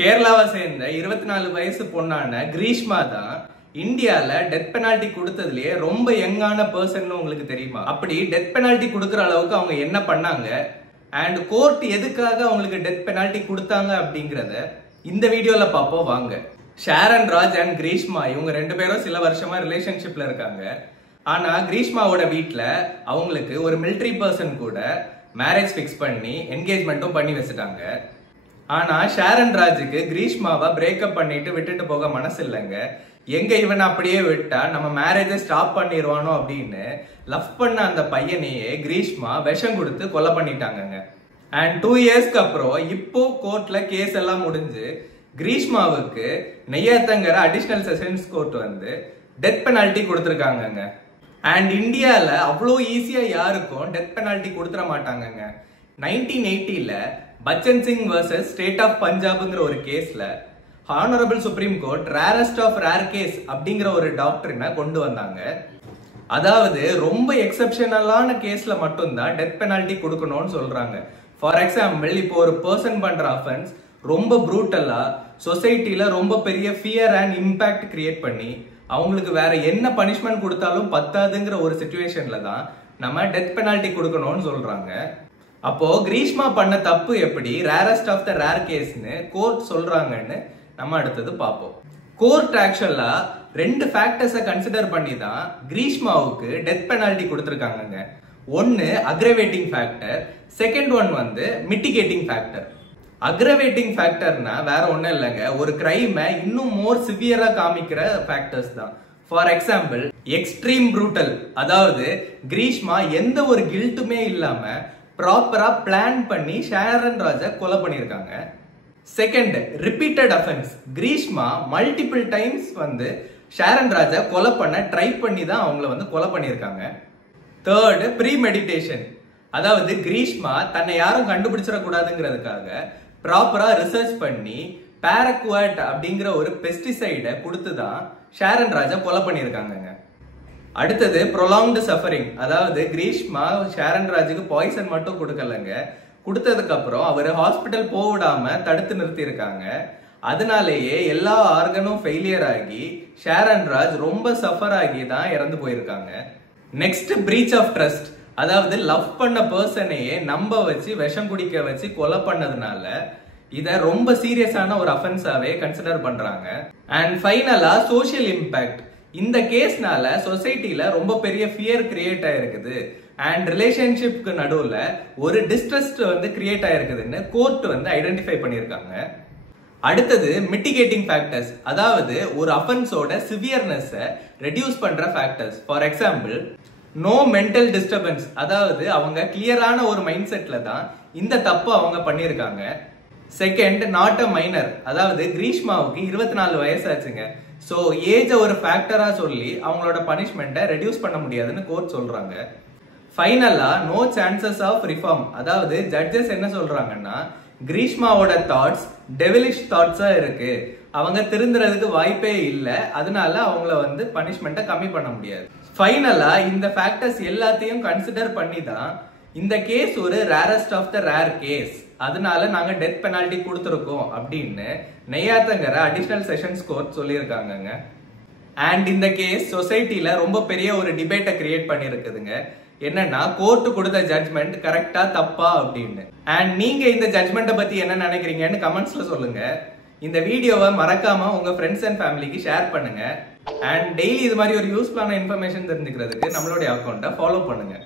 கேரளாவை சேர்ந்த 24 வயசு பொண்ணான கிரீஷ்மா தான் இந்தியால டெத் பெனால்டி கொடுத்ததுலயே ரொம்ப யங்கான பர்சன் உங்களுக்கு தெரியுமா? அப்படி டெத் பெனால்டி கொடுக்கற அளவுக்கு அவங்க என்ன பண்ணாங்க அண்ட் கோர்ட் எதுக்காக அவங்களுக்கு டெத் பெனால்டி கொடுத்தாங்க அப்படிங்கறத இந்த வீடியோல பாப்போம் வாங்க. ஷாரன் ராஜ் அண்ட் கிரீஷ்மா இவங்க ரெண்டு பேரும் சில வருஷமா ரிலேஷன்ஷிப்ல இருக்காங்க. ஆனா கிரீஷ்மாவோட வீட்ல அவங்களுக்கு ஒரு மிலிட்டரி பர்சன் கூட மேரேஜ் பிக்ஸ் பண்ணி என்கேஜ்மெண்ட்டும் பண்ணி வச்சுட்டாங்க. ஆனா ஷாரன் ராஜுக்கு கிரீஷ்மாவை பிரேக்கப் பண்ணிட்டு விட்டுட்டு போக மனசு இல்லைங்க. எங்க இவன் அப்படியே விட்டா நம்ம மேரேஜை ஸ்டாப் பண்ணிடுவானோ அப்படின்னு லவ் பண்ண அந்த பையனையே கிரீஷ்மா விஷம் கொடுத்து கொலை பண்ணிட்டாங்க. அண்ட் 2 இயர்ஸ்க்கு அப்புறம் இப்போ கோர்ட்ல கேஸ் எல்லாம் முடிஞ்சு கிரீஷ்மாவுக்கு நெய்யாத்தங்கர அடிஷனல் செஷன்ஸ் கோர்ட் வந்து டெத் பெனால்டி கொடுத்துருக்காங்க. அண்ட் இந்தியால அவ்வளோ ஈஸியா யாருக்கும் டெத் பெனால்டி கொடுத்துட மாட்டாங்க. 1980ல Bachan Singh versus state of பஞ்சாப்ங்கிற ஒரு கேஸ்ல honourable supreme court rarest of rare case அப்படிங்கிற ஒரு டாக்டரினை கொண்டு வந்தாங்க. அதாவது ரொம்ப எக்ஸப்ஷனலான கேஸ்ல மட்டும்தான் டெத் பெனால்டி கொடுக்கணும்னு சொல்றாங்க. ஃபார் எக்ஸாம்பிள், இப்போ ஒரு பர்சன் பண்ற அஃபென்ஸ் ரொம்ப ப்ரூட்டலா சொசைட்டில ரொம்ப பெரிய ஃபியர் அண்ட் இம்பாக்ட் கிரியேட் பண்ணி அவங்களுக்கு வேற என்ன பனிஷ்மெண்ட் கொடுத்தாலும் பத்தாதுங்கிற ஒரு சிச்சுவேஷன்ல தான் நம்ம டெத் பெனால்டி கொடுக்கணும்னு சொல்றாங்க. அப்போ கிரீஷ்மா பண்ண தப்பு எப்படி ரேரஸ்ட் ஆஃப் த ரேர் கேஸ்னு கோர்ட் சொல்றாங்கன்னு நம்ம அடுத்தது பார்ப்போம். கோர்ட் ஆக்சுவலா 2 ஃபேக்டர்ஸை கன்சிடர் பண்ணி தான் கிரீஷ்மாவுக்கு டெத் பெனால்டி கொடுத்துருக்காங்க. ஒன்னு அக்ரவேட்டிங் ஃபேக்டர், செகண்ட் ஒன் வந்து மிட்டிகேட்டிங் ஃபேக்டர். அக்ரவேட்டிங் ஃபேக்டர்னா வேற ஒன்றும் இல்லைங்க, ஒரு கிரைமை இன்னும் மோர் சிவியரா காமிக்கிற ஃபேக்டர்ஸ் தான். ஃபார் எக்ஸாம்பிள், எக்ஸ்ட்ரீம் ப்ரூட்டல், அதாவது கிரீஷ்மா எந்த ஒரு கில்ட்டுமே இல்லாம ப்ராப்பரா பிளான் பண்ணி ஷாரன் ராஜை கொலை பண்ணியிருக்காங்க. Second, repeated offence, Greeshma multiple times வந்து ஷாரன் ராஜை கொலை பண்ண ட்ரை பண்ணி தான் அவங்கள வந்து கொலை பண்ணியிருக்காங்க. தேர்ட், ப்ரீ மெடிடேஷன், அதாவது கிரீஷ்மா தன்னை யாரும் கண்டுபிடிச்சிடக்கூடாதுங்கிறதுக்காக ப்ராப்பரா ரிசர்ச் பண்ணி பாரக்வாட் அப்படிங்கிற ஒரு பெஸ்டிசைடை கொடுத்து தான் ஷாரன் ராஜை கொலை பண்ணியிருக்காங்க. அடுத்தது ப்ரொலாங்டு சஃபரிங், அதாவது கிரீஷ்மா ஷாரன் ராஜுக்கு பாய்சன் மட்டும் கொடுக்கலங்க, கொடுத்ததுக்கு அப்புறம் அவர் ஹாஸ்பிட்டல் போவிடாம தடுத்து நிறுத்தி இருக்காங்க. அதனாலேயே எல்லா ஆர்கனும் ஃபெயிலியர் ஆகி ஷாரன் ராஜ் ரொம்ப சஃபர் ஆகி தான் இறந்து போயிருக்காங்க. நெக்ஸ்ட், பிரீச் ஆஃப் ட்ரஸ்ட், அதாவது லவ் பண்ண பர்சனையே நம்ப வச்சு விஷம் குடிக்க வச்சு கொலை பண்ணதுனால இத ரொம்ப சீரியஸான ஒரு அஃபென்ஸாவே கன்சிடர் பண்றாங்க. அண்ட் ஃபைனலா சோஷியல் இம்பாக்ட், இந்த கேஸ்னால சொசைட்டில ரொம்ப பெரிய ஃபியர் கிரியேட் ஆயிருக்குது அண்ட் ரிலேஷன்ஷிப்க்கு நடுவுல ஒரு டிஸ்ட்ரஸ்ட் வந்து கிரியேட் ஆயிருக்குதுன்னு கோர்ட் வந்து ஐடென்டிஃபை பண்ணியிருக்காங்க. அடுத்தது மிட்டிகேட்டிங் ஃபேக்டர்ஸ், அதாவது ஒரு அஃபென்ஸோட சிவியர்னஸ் ரெடியூஸ் பண்ற factors. For example, no mental disturbance, அதாவது அவங்க கிளியரான ஒரு மைண்ட் செட்ல தான் இந்த தப்பு அவங்க பண்ணியிருக்காங்க. செகண்ட், நாட் அ மைனர், அதாவது கிரீஷ்மாவுக்கு 24 வயசு ஆச்சுங்க. சோ ஏஜ் ஒரு ஃபேக்டரா சொல்லி அவங்களோட பனிஷ்மெண்ட்டை ரெடியூஸ் பண்ண முடியாதுன்னு கோர்ட் சொல்றாங்க. ஃபைனலா, நோ சான்சஸ் ஆஃப் ரிஃபார்ம், அதாவது ஜட்ஜஸ் என்ன சொல்றாங்கன்னா கிரீஷ்மாவோட தாட்ஸ் டெவிலிஷ் தாட்ஸா இருக்கு, அவங்க திருந்துறதுக்கு வாய்ப்பே இல்லை, அதனால அவங்கள வந்து பனிஷ்மெண்ட்டை கம்மி பண்ண முடியாது. ஃபைனலா இந்த ஃபேக்டர்ஸ் எல்லாத்தையும் கன்சிடர் பண்ணி தான் இந்த கேஸ் ஒரு rarest of the rare case, அதனால நாங்க டெத் பெனால்டி கொடுத்துருக்கோம் அப்படின்னு நெய்யாத்தங்கர அடிஷனல் செஷன்ஸ் கோர்ட் சொல்லியிருக்காங்க. அண்ட் இந்த கேஸ் சொசைட்டில ரொம்ப பெரிய ஒரு டிபேட்டை கிரியேட் பண்ணிருக்குதுங்க. என்னன்னா, கோர்ட் கொடுத்த ஜட்மெண்ட் கரெக்டா தப்பா அப்படின்னு. அண்ட் நீங்க இந்த ஜட்மெண்ட்டை பத்தி என்ன நினைக்கிறீங்கன்னு கமெண்ட்ஸ்ல சொல்லுங்க. இந்த வீடியோவை மறக்காம உங்க ஃப்ரெண்ட்ஸ் அண்ட் ஃபேமிலிக்கு ஷேர் பண்ணுங்க. அண்ட் டெய்லி இது மாதிரி ஒரு யூஸ்ஃபுல்லான இன்ஃபர்மேஷன் தெரிஞ்சுக்கிறதுக்கு நம்மளுடைய அக்கௌண்ட்டை ஃபாலோ பண்ணுங்க.